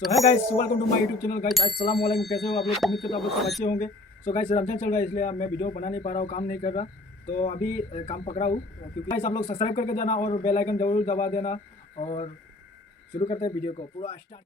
So hi guys, welcome to my YouTube channel guys. अस्सलाम वालेकुम। कैसे हो आप लोग? उम्मीद करता हूँ आप लोग सब अच्छे होंगे। सो गाइस, रमजान चल रहा है इसलिए मैं वीडियो बना नहीं पा रहा हूँ, काम नहीं कर रहा। तो अभी काम पकड़ा हूँ, क्योंकि गाइस आप लोग सब्सक्राइब करके जाना और बेल आइकन जरूर दबा देना। और शुरू करते हैं वीडियो को, पूरा स्टार्ट।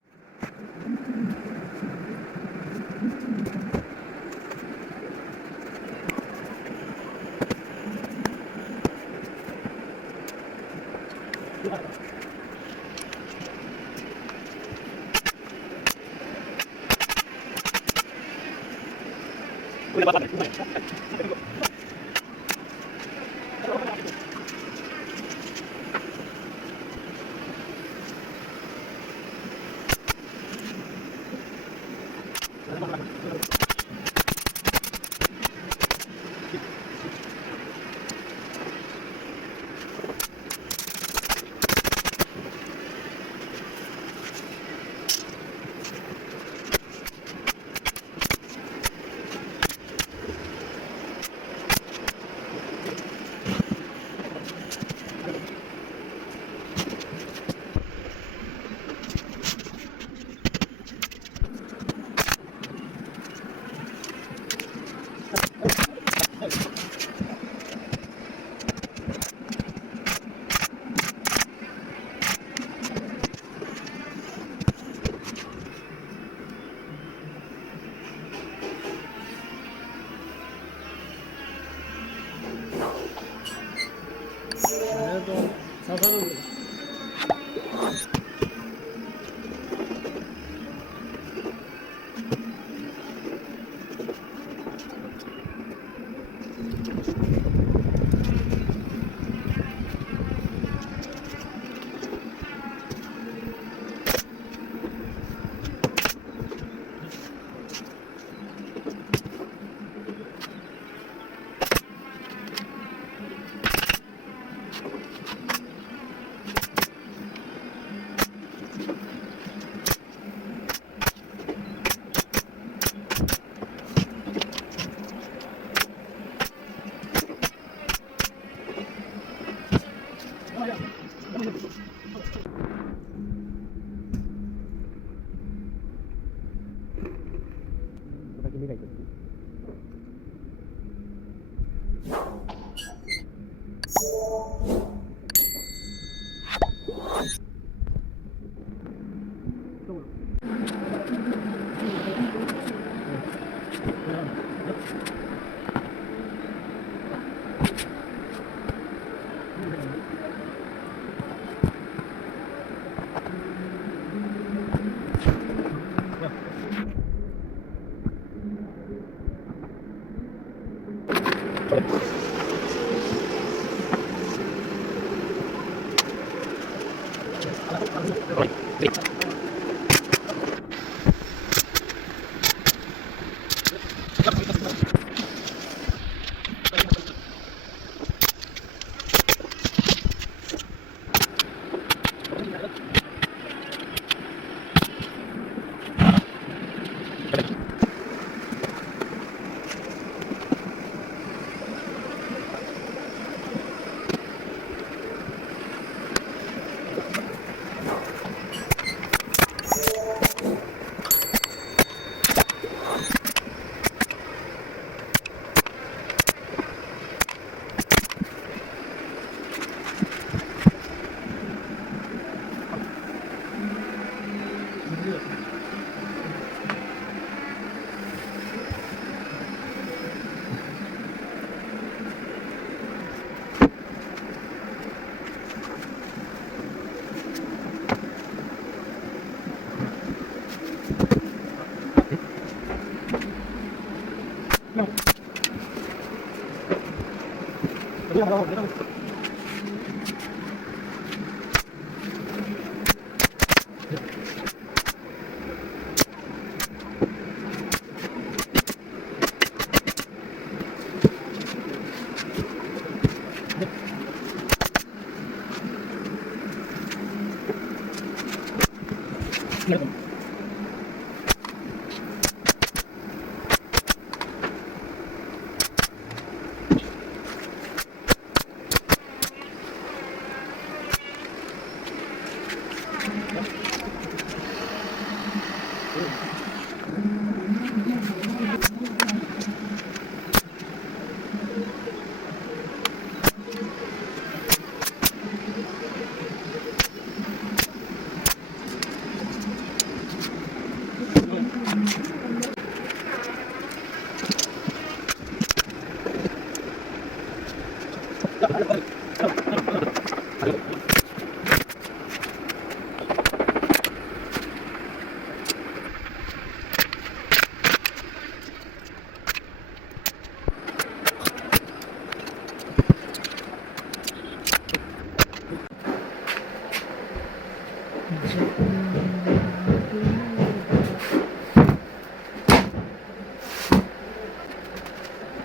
तो सफर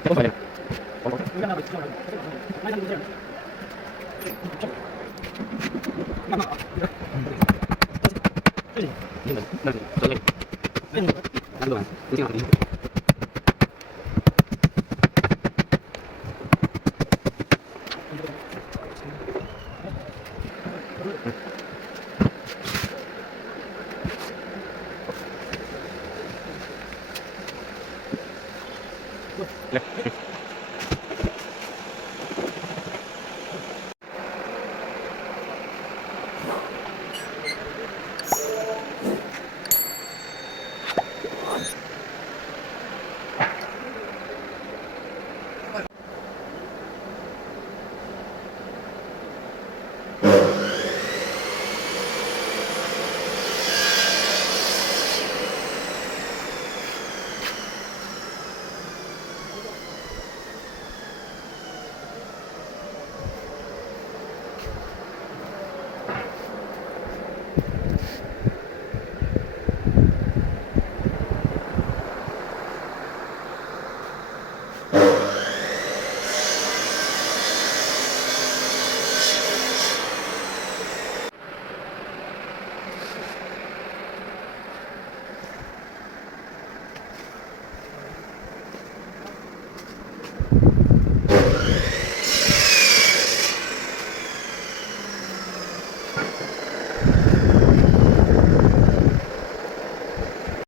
không phải này. Nhưng mà, đây, đây, đây, đây, đây, đây, đây, đây, đây,